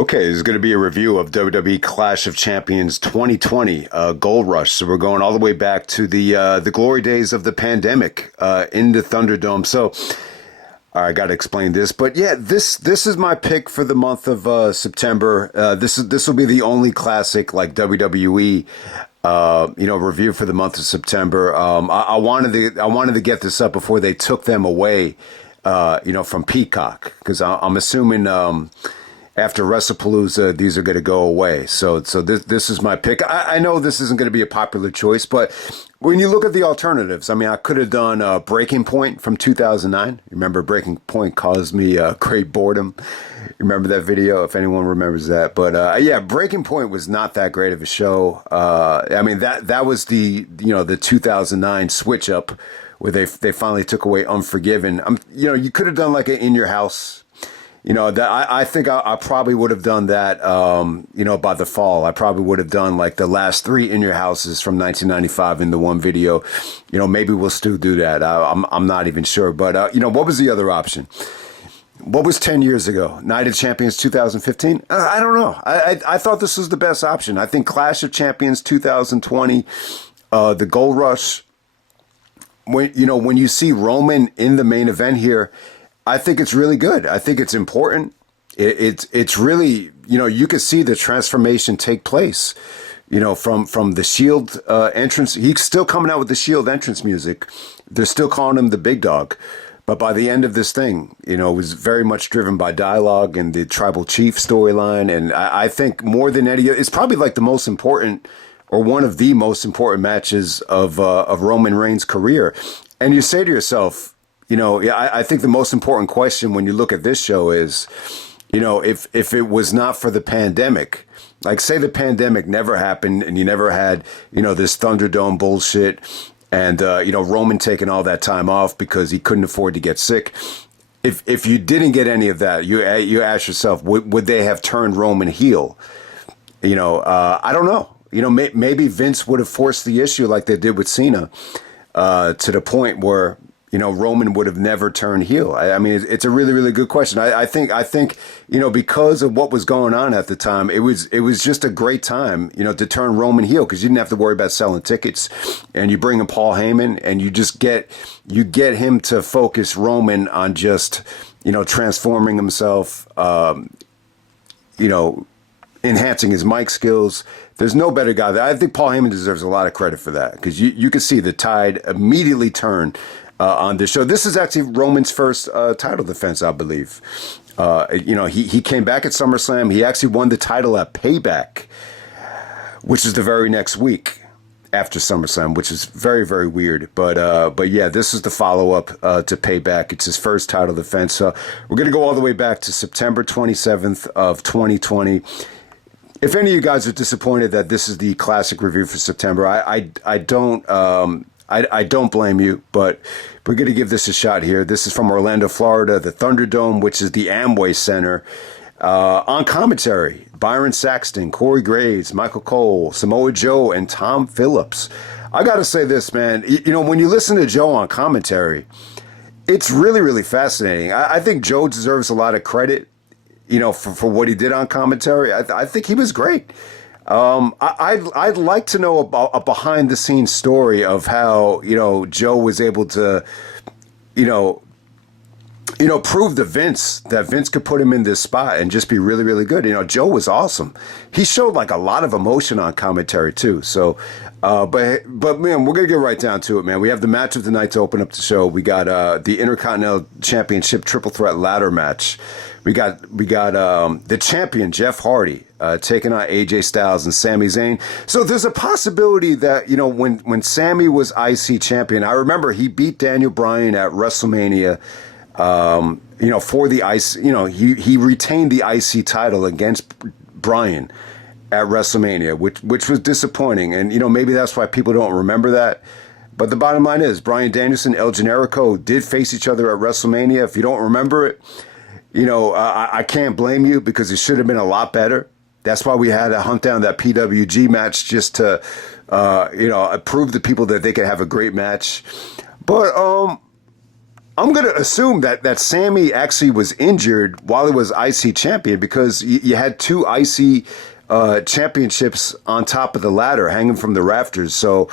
Okay, this is going to be a review of WWE Clash of Champions 2020 Gold Rush. So we're going all the way back to the glory days of the pandemic in the Thunderdome. So I got to explain this, but yeah, this is my pick for the month of September. This will be the only classic like WWE review for the month of September. I wanted to get this up before they took them away, from Peacock, because I'm assuming. After WrestlePalooza, these are going to go away. So this is my pick. I know this isn't going to be a popular choice, but when you look at the alternatives, I mean, I could have done Breaking Point from 2009. Remember, Breaking Point caused me great boredom. Remember that video, if anyone remembers that. But yeah, Breaking Point was not that great of a show. I mean, that was the 2009 switch up where they finally took away Unforgiven. You could have done like an In Your House. That I think I probably would have done that, by the fall. I probably would have done like the last three In Your Houses from 1995 in the one video. Maybe we'll still do that. I'm not even sure. But, what was the other option? What was 10 years ago? Night of Champions 2015? I don't know. I thought this was the best option. I think Clash of Champions 2020, the Gold Rush, when you see Roman in the main event here, I think it's really good. I think it's important. It's really, you can see the transformation take place, from the Shield entrance. He's still coming out with the Shield entrance music. They're still calling him the big dog. But by the end of this thing, it was very much driven by dialogue and the Tribal Chief storyline. And I think more than any, it's probably like the most important or one of the most important matches of Roman Reigns' career. And you say to yourself, I think the most important question when you look at this show is, if it was not for the pandemic, like say the pandemic never happened and you never had, this Thunderdome bullshit and, Roman taking all that time off because he couldn't afford to get sick. If you didn't get any of that, you ask yourself, would they have turned Roman heel? I don't know. Maybe Vince would have forced the issue like they did with Cena to the point where, Roman would have never turned heel. I mean, it's a really, really good question. I think, because of what was going on at the time, it was just a great time, to turn Roman heel because you didn't have to worry about selling tickets, and you bring in Paul Heyman, and you just get him to focus Roman on just, transforming himself, enhancing his mic skills. There's no better guy. I think Paul Heyman deserves a lot of credit for that because you can see the tide immediately turn on this show. This is actually Roman's first title defense, I believe. He came back at SummerSlam. He actually won the title at Payback, which is the very next week after SummerSlam, which is very, very weird. But yeah, this is the follow-up to Payback. It's his first title defense. So we're going to go all the way back to September 27th of 2020. If any of you guys are disappointed that this is the classic review for September, I don't blame you, but we're going to give this a shot here. This is from Orlando, Florida, the Thunderdome, which is the Amway Center. On commentary, Byron Saxton, Corey Graves, Michael Cole, Samoa Joe, and Tom Phillips. I got to say this, man. When you listen to Joe on commentary, it's really, really fascinating. I think Joe deserves a lot of credit, for what he did on commentary. I think he was great. I'd like to know about a behind the scenes story of how, Joe was able to, prove to Vince that Vince could put him in this spot and just be really, really good. Joe was awesome. He showed like a lot of emotion on commentary too. So, but man, we're going to get right down to it, man. We have the match of the night to open up the show. We got, the Intercontinental Championship Triple Threat Ladder match. We got the champion, Jeff Hardy, taking on AJ Styles and Sami Zayn. So there's a possibility that, when Sami was IC champion, I remember he beat Daniel Bryan at WrestleMania, for the IC, he retained the IC title against Bryan at WrestleMania, which was disappointing. And, maybe that's why people don't remember that. But the bottom line is Bryan Danielson, El Generico did face each other at WrestleMania. If you don't remember it, I can't blame you because it should have been a lot better. That's why we had to hunt down that PWG match just to, prove to people that they could have a great match. But I'm going to assume that Sami actually was injured while he was IC champion because you had two IC championships on top of the ladder hanging from the rafters. So,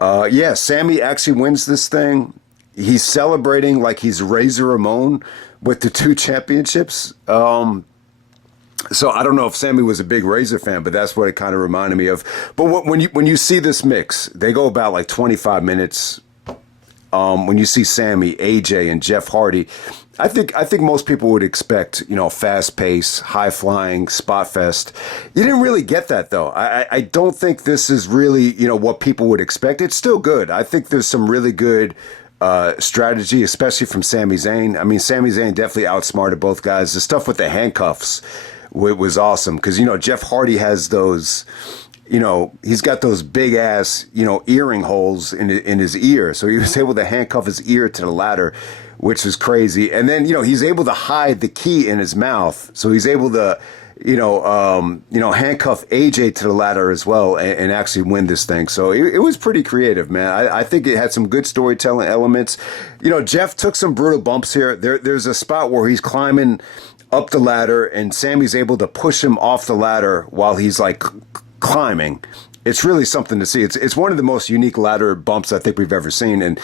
yeah, Sami actually wins this thing. He's celebrating like he's Razor Ramon with the two championships. So I don't know if Sami was a big Razor fan, but that's what it kind of reminded me of. But when you see this mix, they go about like 25 minutes. When you see Sami, AJ, and Jeff Hardy, I think most people would expect, fast pace, high flying, spot fest. You didn't really get that though. I don't think this is really, what people would expect. It's still good. I think there's some really good strategy, especially from Sami Zayn. I mean, Sami Zayn definitely outsmarted both guys. The stuff with the handcuffs was awesome because, Jeff Hardy has those, he's got those big ass, earring holes in his ear. So he was able to handcuff his ear to the ladder, which was crazy. And then, he's able to hide the key in his mouth. So he's able to, handcuff AJ to the ladder as well and actually win this thing. So it was pretty creative, man. I think it had some good storytelling elements. Jeff took some brutal bumps here. There's a spot where he's climbing up the ladder and Sami's able to push him off the ladder while he's like climbing. It's really something to see. It's one of the most unique ladder bumps I think we've ever seen. And,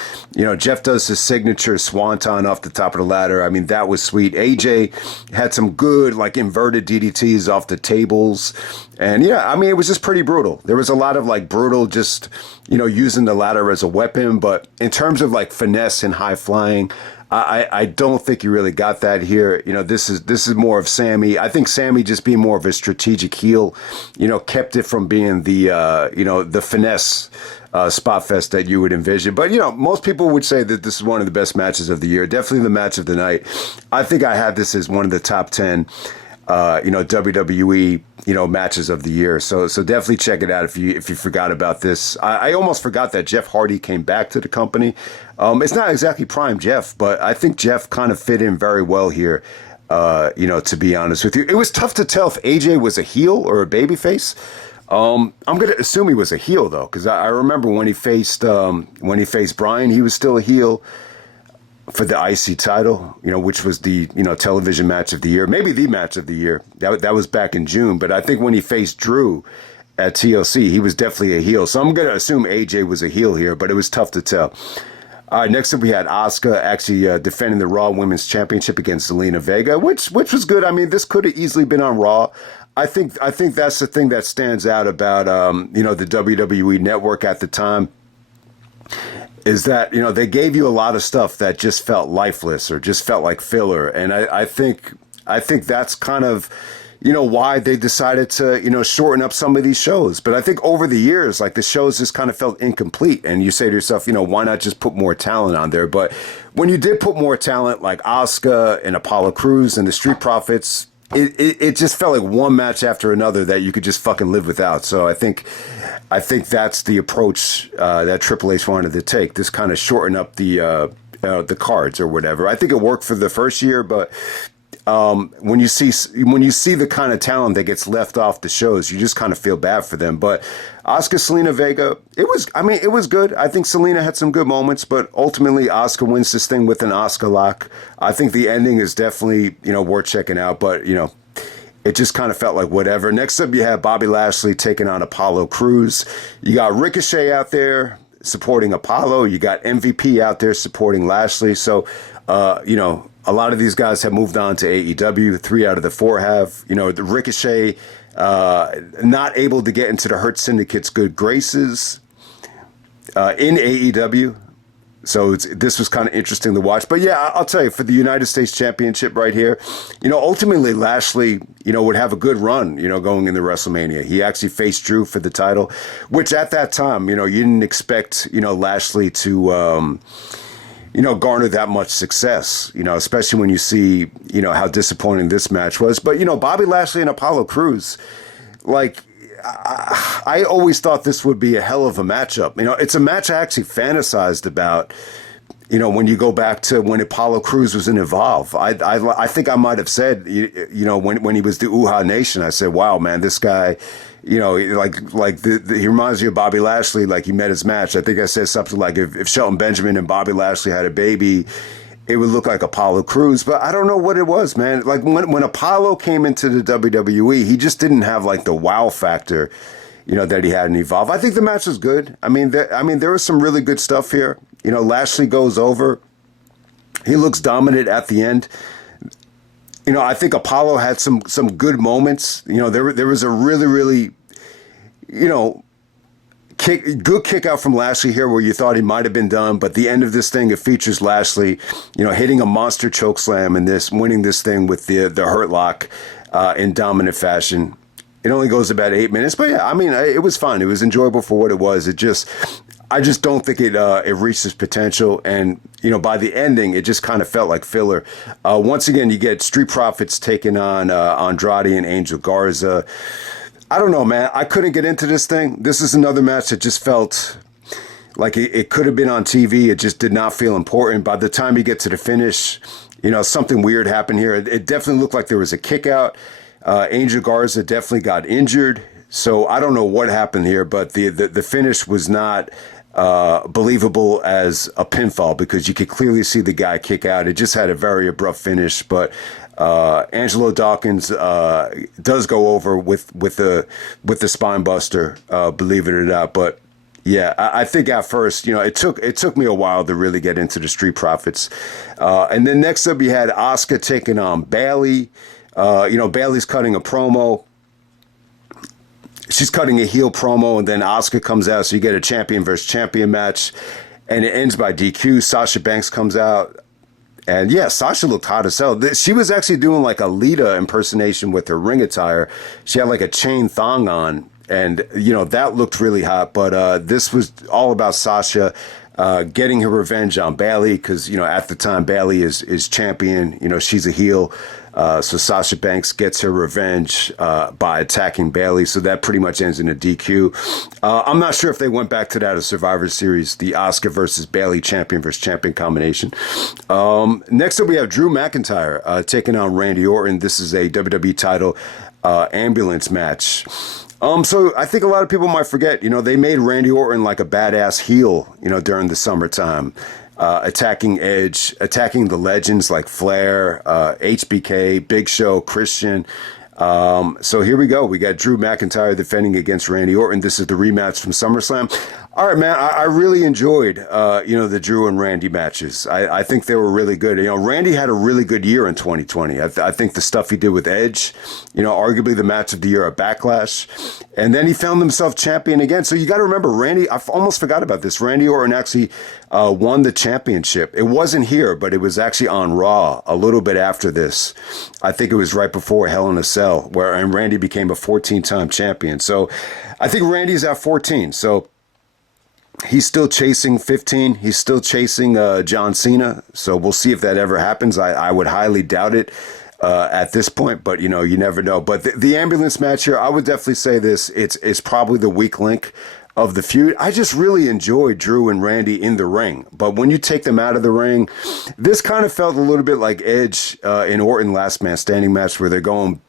Jeff does his signature swanton off the top of the ladder. I mean, that was sweet. AJ had some good, like, inverted DDTs off the tables. And, yeah, I mean, it was just pretty brutal. There was a lot of, like, brutal just, using the ladder as a weapon. But in terms of, like, finesse and high flying, I don't think you really got that here. This is more of Sami. I think Sami just being more of a strategic heel, kept it from being the finesse spot fest that you would envision. But, most people would say that this is one of the best matches of the year. Definitely the match of the night. I think I had this as one of the top 10, WWE, matches of the year. So definitely check it out if you forgot about this. I almost forgot that Jeff Hardy came back to the company. It's not exactly prime Jeff, but I think Jeff kind of fit in very well here. To be honest with you, it was tough to tell if AJ was a heel or a babyface. I'm going to assume he was a heel though, because I remember when he faced Bryan, he was still a heel for the IC title, which was the, television match of the year, maybe the match of the year. That was back in June. But I think when he faced Drew at TLC, he was definitely a heel. So I'm going to assume AJ was a heel here, but it was tough to tell. All right, next up we had Asuka actually defending the Raw Women's Championship against Zelna Vega, which was good. I mean, this could have easily been on Raw. I think that's the thing that stands out about the WWE Network at the time. Is that, they gave you a lot of stuff that just felt lifeless or just felt like filler. And I think that's kind of, why they decided to, shorten up some of these shows. But I think over the years, like the shows just kind of felt incomplete. And you say to yourself, why not just put more talent on there? But when you did put more talent like Asuka and Apollo Crews and the Street Profits, it just felt like one match after another that you could just fucking live without. So I think that's the approach that Triple H wanted to take. This kind of shorten up the cards or whatever. I think it worked for the first year, but when you see the kind of talent that gets left off the shows, you just kind of feel bad for them. But Asuka, Zelna Vega, it was good. I think Zelna had some good moments, but ultimately Asuka wins this thing with an Asuka lock. I think the ending is definitely, worth checking out, but, it just kind of felt like whatever. Next up, you have Bobby Lashley taking on Apollo Crews. You got Ricochet out there supporting Apollo. You got MVP out there supporting Lashley. So, a lot of these guys have moved on to AEW. 3 out of the 4 have. The Ricochet not able to get into the Hurt Syndicate's good graces in AEW. So this was kind of interesting to watch. But yeah, I'll tell you, for the United States Championship right here, ultimately Lashley, would have a good run, going into WrestleMania. He actually faced Drew for the title, which at that time, you didn't expect, Lashley to, garner that much success, especially when you see, how disappointing this match was. But, Bobby Lashley and Apollo Crews, like, I always thought this would be a hell of a matchup. It's a match I actually fantasized about, when you go back to when Apollo Crews was in Evolve. I think I might have said, when he was the Uhaa Nation, I said, wow, man, this guy, he reminds you of Bobby Lashley, like he met his match. I think I said something like if Shelton Benjamin and Bobby Lashley had a baby, it would look like Apollo Crews, but I don't know what it was, man. Like when Apollo came into the WWE, he just didn't have like the wow factor, that he had in Evolve. I think the match was good. There was some really good stuff here. Lashley goes over. He looks dominant at the end. I think Apollo had some good moments. There was a really, really, good kick out from Lashley here where you thought he might have been done, but the end of this thing, it features Lashley, hitting a monster choke slam and winning this thing with the Hurt Lock in dominant fashion. It only goes about 8 minutes, but yeah, it was fun. It was enjoyable for what it was. I just don't think it reached its potential, and by the ending, it just kind of felt like filler. Once again, you get Street Profits taking on Andrade and Angel Garza. I don't know, man. I couldn't get into this thing. This is another match that just felt like it could have been on TV. It just did not feel important. By the time you get to the finish, something weird happened here. It definitely looked like there was a kick out. Angel Garza definitely got injured. So I don't know what happened here, but the finish was not believable as a pinfall because you could clearly see the guy kick out. It just had a very abrupt finish, but Angelo Dawkins does go over with the spine buster, believe it or not. But yeah, I think at first, it took me a while to really get into the Street Profits. And then next up, you had Asuka taking on Bayley. Bayley's cutting a promo. She's cutting a heel promo, and then Asuka comes out, so you get a champion versus champion match, and it ends by DQ. Sasha Banks comes out, and yeah, Sasha looked hot as hell. She was actually doing like a Lita impersonation with her ring attire. She had like a chain thong on, and that looked really hot. But this was all about Sasha getting her revenge on Bayley because at the time Bayley is champion. She's a heel. So Sasha Banks gets her revenge by attacking Bayley. So that pretty much ends in a DQ. I'm not sure if they went back to that as Survivor Series, the Asuka versus Bayley champion versus champion combination. Next up, we have Drew McIntyre taking on Randy Orton. This is a WWE title ambulance match. So I think a lot of people might forget, they made Randy Orton like a badass heel, during the summertime. Attacking Edge, attacking the legends like Flair, HBK, Big Show, Christian. So here we go. We got Drew McIntyre defending against Randy Orton. This is the rematch from SummerSlam. All right, man, I really enjoyed, the Drew and Randy matches. I think they were really good. Randy had a really good year in 2020. I think the stuff he did with Edge, arguably the match of the year at Backlash. And then he found himself champion again. So you got to remember, Randy, I almost forgot about this. Randy Orton actually won the championship. It wasn't here, but it was actually on Raw a little bit after this. I think it was right before Hell in a Cell, and Randy became a 14-time champion. So I think Randy's at 14. So he's still chasing 15. He's still chasing John Cena. So we'll see if that ever happens. I would highly doubt it at this point, but you never know. But the ambulance match here, I would definitely say this. It's probably the weak link of the feud. I just really enjoyed Drew and Randy in the ring. But when you take them out of the ring, this kind of felt a little bit like Edge in Orton Last Man Standing match where they're going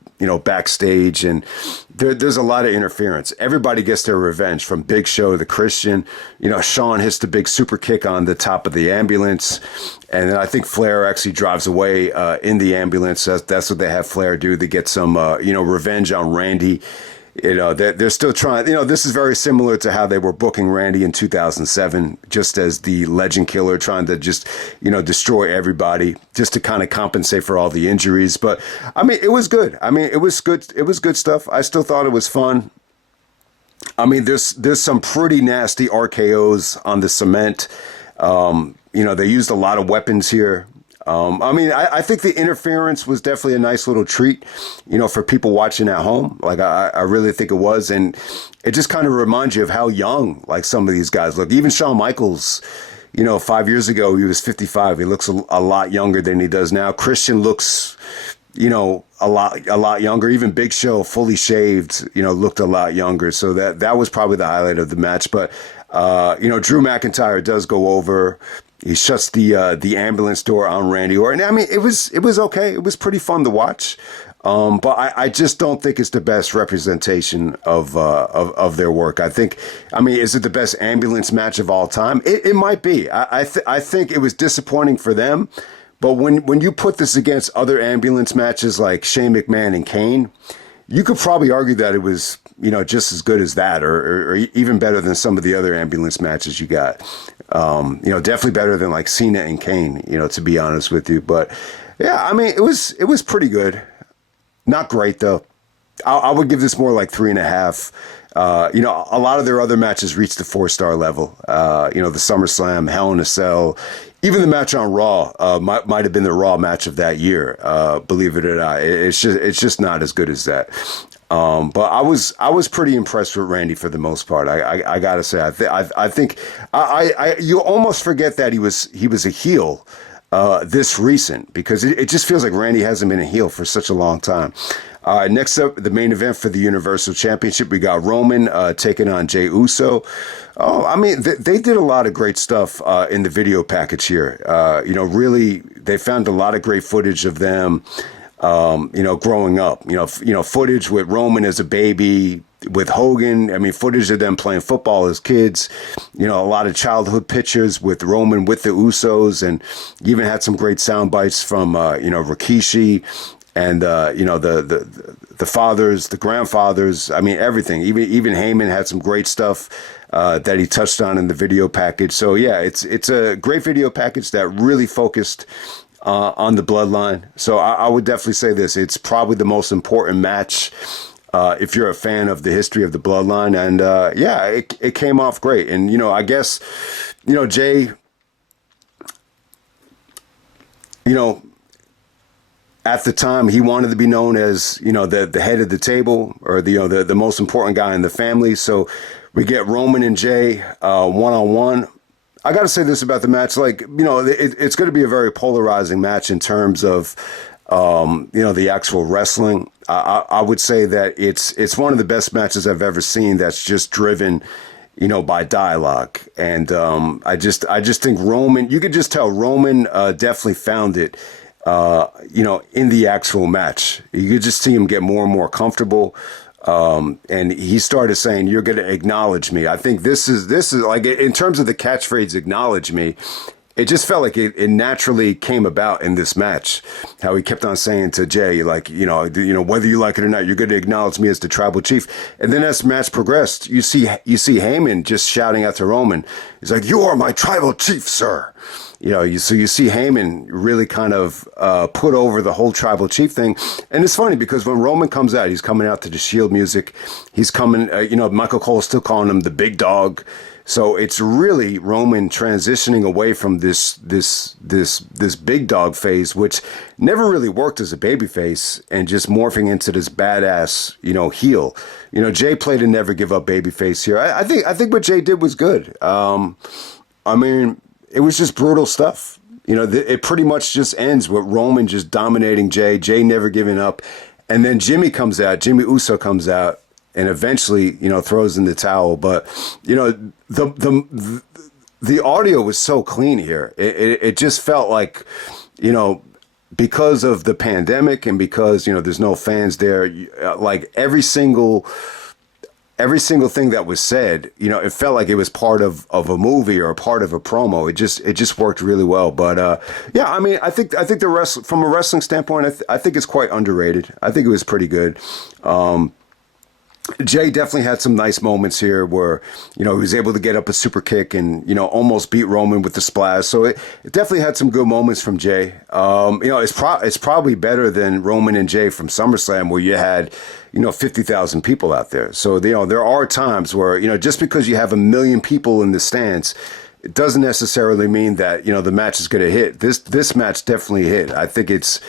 backstage, and there's a lot of interference. Everybody gets their revenge, from Big Show to Christian. Shawn hits the big super kick on the top of the ambulance, and then I think Flair actually drives away in the ambulance. That's what they have Flair do. They get some, revenge on Randy. They're still trying. This is very similar to how they were booking Randy in 2007, just as the legend killer, trying to just, destroy everybody, just to kind of compensate for all the injuries. But it was good. It was good. It was good stuff. I still thought it was fun. There's some pretty nasty RKOs on the cement. They used a lot of weapons here. I think the interference was definitely a nice little treat, for people watching at home. Like, I really think it was. And it just kind of reminds you of how young, like, some of these guys look. Even Shawn Michaels, 5 years ago, he was 55. He looks a lot younger than he does now. Christian looks, a lot younger. Even Big Show, fully shaved, looked a lot younger. So that was probably the highlight of the match. But, Drew McIntyre does go over. He shuts the ambulance door on Randy Orton. It was okay. It was pretty fun to watch. But I just don't think it's the best representation of their work. I think, is it the best ambulance match of all time? It might be. I think it was disappointing for them, But when you put this against other ambulance matches like Shane McMahon and Kane, you could probably argue that it was, just as good as that, or even better than some of the other ambulance matches you got. Definitely better than like Cena and Kane, to be honest with you. But yeah, I mean, it was pretty good. Not great though. I would give this more like 3.5. A lot of their other matches reached the 4-star level. The SummerSlam, Hell in a Cell, even the match on Raw might have been the Raw match of that year. Believe it or not, it's just not as good as that. But I was pretty impressed with Randy for the most part. I gotta say, I think you almost forget that he was a heel this recent, because it just feels like Randy hasn't been a heel for such a long time. Next up, the main event for the Universal Championship, we got Roman taking on Jey Uso. Oh, I mean, they did a lot of great stuff in the video package here. Really, they found a lot of great footage of them, growing up. Footage with Roman as a baby, with Hogan. I mean, footage of them playing football as kids. A lot of childhood pictures with Roman with the Usos, and you even had some great sound bites from Rikishi. And the fathers, the grandfathers, I mean everything. Even Heyman had some great stuff that he touched on in the video package. So yeah, it's a great video package that really focused on the bloodline. So I would definitely say this: it's probably the most important match if you're a fan of the history of the bloodline. And it came off great. And I guess Jay, at the time, he wanted to be known as, the head of the table, or the most important guy in the family. So we get Roman and Jay one-on-one. I got to say this about the match. Like, it's going to be a very polarizing match in terms of, the actual wrestling. I would say that it's one of the best matches I've ever seen that's just driven, by dialogue. And I just think Roman, you could just tell Roman definitely found it. In the actual match, you could just see him get more and more comfortable. And he started saying, "You're going to acknowledge me." I think this is like, in terms of the catchphrase "acknowledge me," it just felt like it naturally came about in this match. How he kept on saying to Jay, like, whether you like it or not, you're going to acknowledge me as the tribal chief. And then as the match progressed, you see Heyman just shouting out to Roman. He's like, "You are my tribal chief, sir." You see Heyman really kind of put over the whole tribal chief thing. And it's funny because when Roman comes out, he's coming out to the Shield music. He's coming, Michael Cole's still calling him the big dog. So it's really Roman transitioning away from this big dog phase, which never really worked as a babyface, and just morphing into this badass, heel. Jay played a never give up babyface here. I think what Jay did was good. It was just brutal stuff. It pretty much just ends with Roman just dominating Jay never giving up. And then Jimmy Uso comes out, and eventually, throws in the towel. But, the audio was so clean here. It just felt like, because of the pandemic and because, there's no fans there, like every single thing that was said, it felt like it was part of a movie or a part of a promo. It just worked really well. But I think from a wrestling standpoint, I think it's quite underrated. I think it was pretty good. Jay definitely had some nice moments here where, he was able to get up a super kick and, almost beat Roman with the splash. So it definitely had some good moments from Jay. It's probably better than Roman and Jay from SummerSlam, where you had, 50,000 people out there. So, there are times where, just because you have 1 million people in the stands, it doesn't necessarily mean that, the match is going to hit. This match definitely hit. I think it's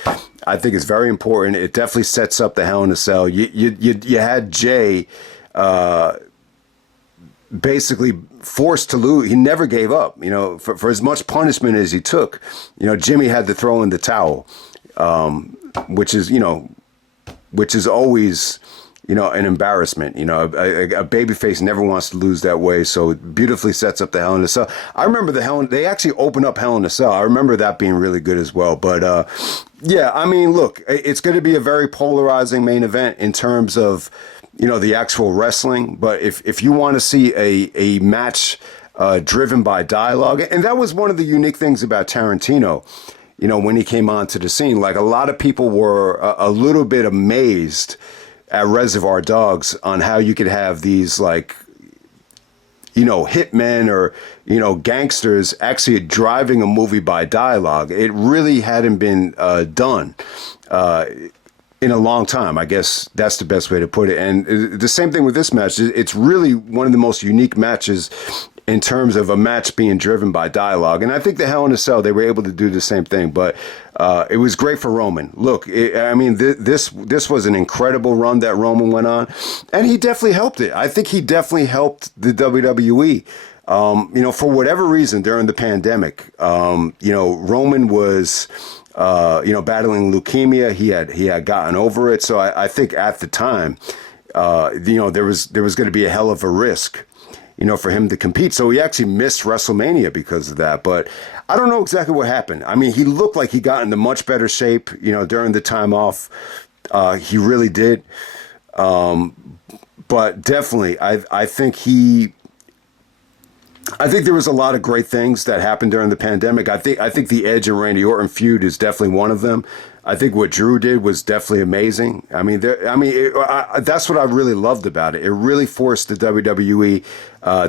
very important. It definitely sets up the Hell in a Cell. You had Jay basically forced to lose. He never gave up. For as much punishment as he took, Jimmy had to throw in the towel, which is always, an embarrassment. A babyface never wants to lose that way. So it beautifully sets up the Hell in a Cell. I remember they actually opened up Hell in a Cell. I remember that being really good as well. But look, it's going to be a very polarizing main event in terms of, the actual wrestling. But if you want to see a match driven by dialogue, and that was one of the unique things about Tarantino. when he came onto the scene. Like, a lot of people were a little bit amazed at Reservoir Dogs on how you could have these, like, hitmen or, gangsters actually driving a movie by dialogue. It really hadn't been done in a long time. I guess that's the best way to put it. And the same thing with this match. It's really one of the most unique matches in terms of a match being driven by dialogue. And I think the Hell in a Cell, they were able to do the same thing. But it was great for Roman. Look, this was an incredible run that Roman went on. And he definitely helped it. I think he definitely helped the WWE. For whatever reason during the pandemic, Roman was... battling leukemia. He had gotten over it. So I think at the time, there was going to be a hell of a risk, for him to compete. So he actually missed WrestleMania because of that. But I don't know exactly what happened. I mean, he looked like he got into much better shape, during the time off. He really did. But definitely, I think there was a lot of great things that happened during the pandemic. I think the Edge and Randy Orton feud is definitely one of them. I think what Drew did was definitely amazing. That's what I really loved about it. It really forced the WWE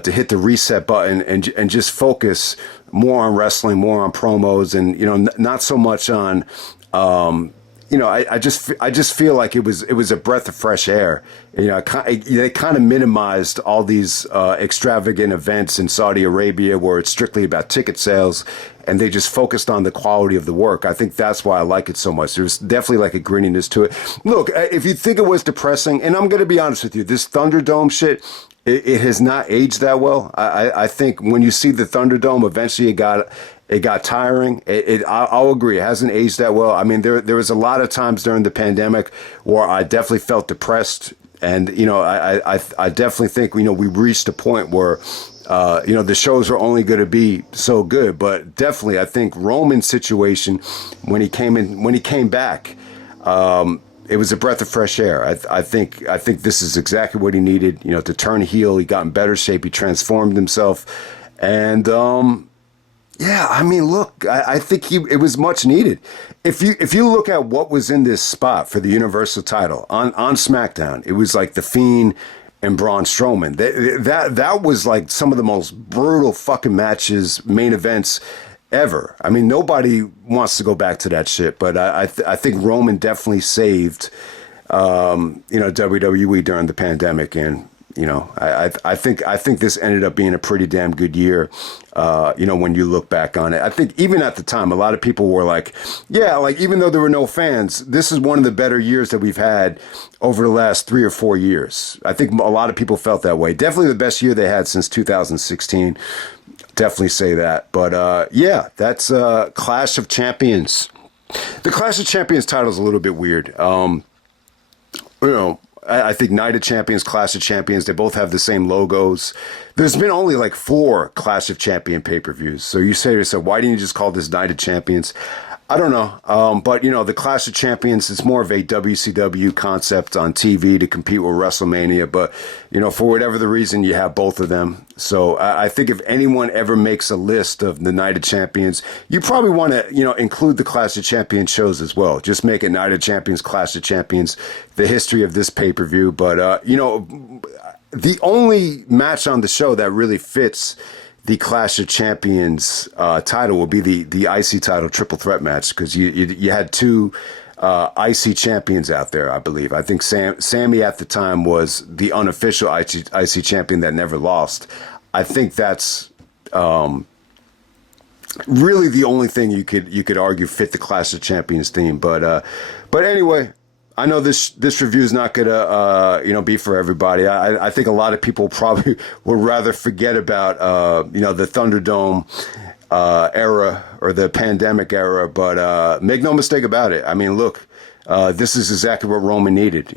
to hit the reset button and just focus more on wrestling, more on promos, and not so much on. I just feel like it was a breath of fresh air. They kind of minimized all these extravagant events in Saudi Arabia where it's strictly about ticket sales, and they just focused on the quality of the work. I think that's why I like it so much. There's definitely like a grittiness to it. Look, if you think it was depressing, and I'm going to be honest with you, this Thunderdome shit, it has not aged that well. I think when you see the Thunderdome, eventually it got tiring. I'll agree. It hasn't aged that well. I mean, there was a lot of times during the pandemic where I definitely felt depressed. And, I definitely think, we reached a point where, the shows were only going to be so good. But definitely, I think Roman's situation, when he came back, it was a breath of fresh air. I think this is exactly what he needed, to turn heel. He got in better shape. He transformed himself. And, look, I think it was much needed. If you look at what was in this spot for the Universal title on SmackDown, it was like The Fiend and Braun Strowman. That was like some of the most brutal fucking matches, main events ever. I mean, nobody wants to go back to that shit, but I think Roman definitely saved, WWE during the pandemic. And, I think this ended up being a pretty damn good year, when you look back on it. I think even at the time, a lot of people were like, yeah, like even though there were no fans, this is one of the better years that we've had over the last 3 or 4 years. I think a lot of people felt that way. Definitely the best year they had since 2016. Definitely say that. But that's Clash of Champions. The Clash of Champions title is a little bit weird. I think Night of Champions, Clash of Champions, they both have the same logos. There's been only like 4 Clash of Champion pay-per-views. So you say to yourself, why didn't you just call this Night of Champions? I don't know. But, the Clash of Champions is more of a WCW concept on TV to compete with WrestleMania. But, for whatever the reason, you have both of them. So I think if anyone ever makes a list of the Night of Champions, you probably want to, include the Clash of Champions shows as well. Just make it Night of Champions, Clash of Champions, the history of this pay-per-view. But, the only match on the show that really fits the Clash of Champions title will be the IC title triple threat match, because you had 2 IC champions out there, I believe. I think Sami at the time was the unofficial IC champion that never lost. I think that's really the only thing you could argue fit the Clash of Champions theme. But anyway, I know this review is not gonna be for everybody. I think a lot of people probably would rather forget about the Thunderdome era or the pandemic era. But make no mistake about it. I mean, look, this is exactly what Roman needed.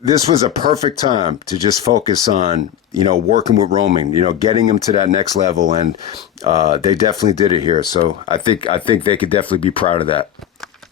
This was a perfect time to just focus on working with Roman, getting him to that next level, and they definitely did it here. So I think they could definitely be proud of that.